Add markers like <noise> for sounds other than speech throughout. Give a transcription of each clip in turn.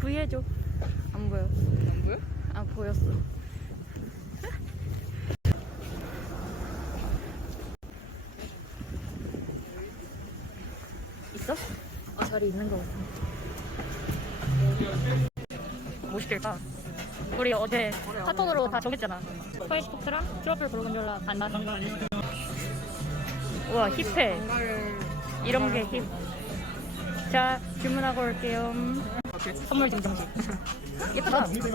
V해줘. 안 보여. 안 보여? 아, 보였어. 있어? 어, 자리 있는 거 같아. 멋있겠다. 우리 어제 파톤으로 다 정했잖아. 스파이시 폭스랑 트러플 고르곤졸라 반반. 우와, 힙해. 이런 게 힙. 자 주문하고 올게요. 선물 증정식. 예쁘다. 이게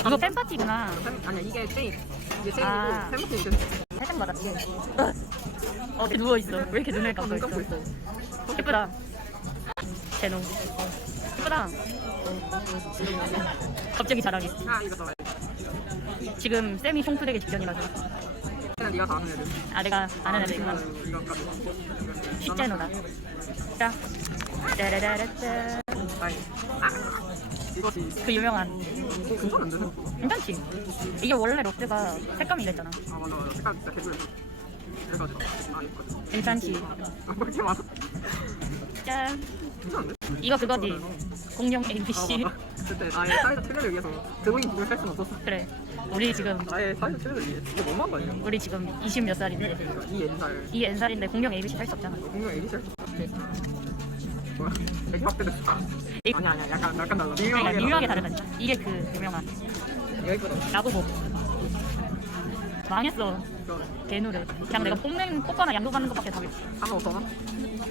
이거 팬파티구나. 팬- 아니야 이게 체인 이게 체인이고 아. 팬부터 이제 살짝 맞았지. 어, 이렇게 누워 있어. 왜 이렇게 눈을 감고 눈 감고 있어? 있어. 예쁘다. 제노. 예쁘다. 갑자기 자랑이. 아 이거 좋아해. 지금 쌤이 송투되기 직전이라서. 그냥 네가 다 아는 애들. 아 내가 아는 애들구나. 이거까지. 식제노다. 자. 짜라라라짜. 아니. 아 이것이 그 유명한. 이거 금방 안 되는 거. 괜찮지? 이게 원래 롯데가 색감이 이랬잖아. 아 맞아 맞아. 색깔 진짜 개구려. 그래가지고 아 이거. 괜찮지? 아왜 이렇게 많아? 짠. 괜찮은데? 이거 그거지. 공룡 아 ABC. 맞아. 그때 나의 사회적 체면을 위해서 드로잉 북을 살 수는 없었어. 그래. 우리 지금 나의 사회적 체면을 위해 이게 너무한 거 아니야? 우리 지금 20 몇 살인데 이 옛날 이 N살인데 공룡 ABC 살수 없잖아. 공룡 에디셜 뭐야? 되게 확대됐어. 이- 아니야 아니야 약간 약간 달라. 그러니까 미묘하게 다르다니까. 이게 그 유명한 이거 이쁘다. 야구복. 망했어. 개노래. 그냥 내가 뽑는 뽑거나 양도 받는 것밖에 답이 없어. 하나 없잖아.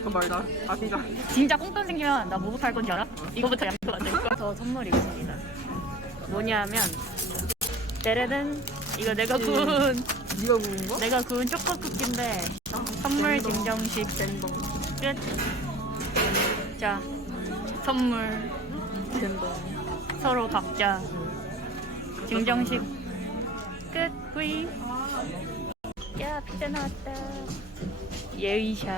돈 벌자. 아 진짜. 진짜 꽁돈 생기면 나 뭐부터 할 건지 알아? 이거부터 양도 만들 거야. 저 선물이 있습니다. 뭐냐면 데레든 이거 내가 구운 네가 구운 거? 내가 구운 초코 쿠키인데 선물 증정식 젠동. 끝. 자 선물 젠동. 서로 각자 증정식 끝 V 야 피자 나왔다. 예의샷.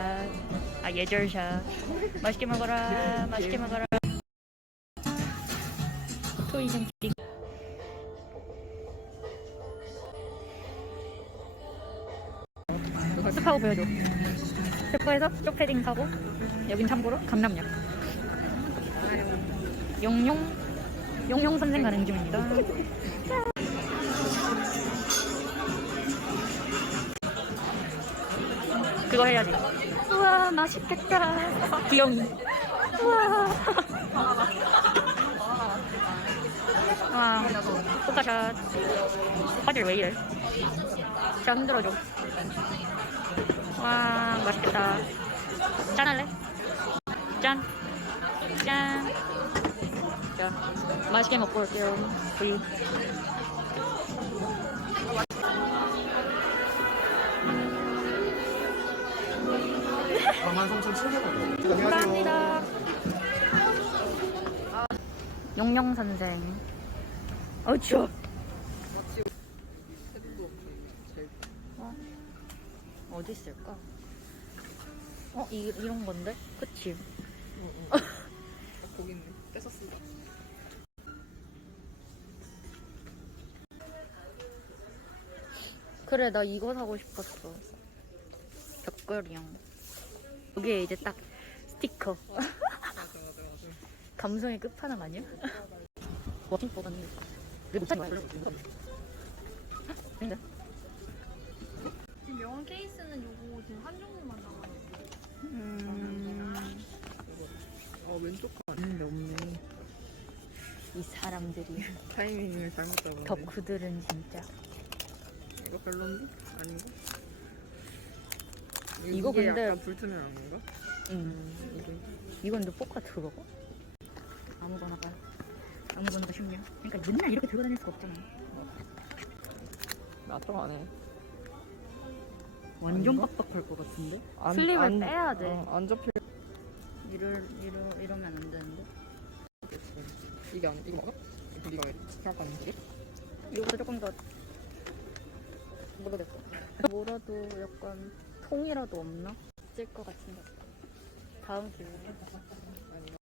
아 예절샷. 맛있게 먹어라 맛있게 먹어라. 토이생 띠 스파고 보여줘. 스파에서 쪽패딩 사고 여긴 참고로 강남역. 용용 용용 선생 가는 중입니다. <laughs> 그거 해야지. 우와 맛있겠다. 귀여운. 우와. 와 포카샷. 화질 왜 이래? 자 흔들어줘. 와 맛있겠다. 짠 할래? 짠. 짠. 자, 맛있게 먹고 올게요. 감사합니다. 용용 선생. 어 추워. 어? 어디 있을까? 어 이, 이런 건데? 그치? 거기 있네. 뺏었습니다. 그래 나 이거 사고 싶었어 벽걸이형 여기에 이제 딱 스티커 맞아. <laughs> 감성의 끝판왕 아니야? 워킹 뽑았는데 왜 못하니 말로 근데 지금 명함 케이스는 요거 지금 한 종류만 나와요. 음, 어 왼쪽 거 아닌데 없네. 이 사람들이 타이밍을 잘못 잡았네. 덕후들은 진짜 이거 별론데? 아닌가? 이거 이게 근데- 약간 불투명한 건가? 음, 음 이게 이건 너 포카 들어가? 아무거나 봐 아무거나 봐 쉽냐 그러니까 맨날 이렇게 들고 다닐 수가 없잖아 나도 안 해. 완전 아닌가? 빡빡할 것 같은데? 안- 슬립을 안- 빼야 돼 어, 안 접힐. 이러, 이러, 이러면 안 되는데 이게 안 이거 맞아? 이거 네가 생각하는 게? 이거보다 조금 더 모르겠어. 뭐라도 약간 통이라도 없나? 있을 것 같은데. 다음 기회에.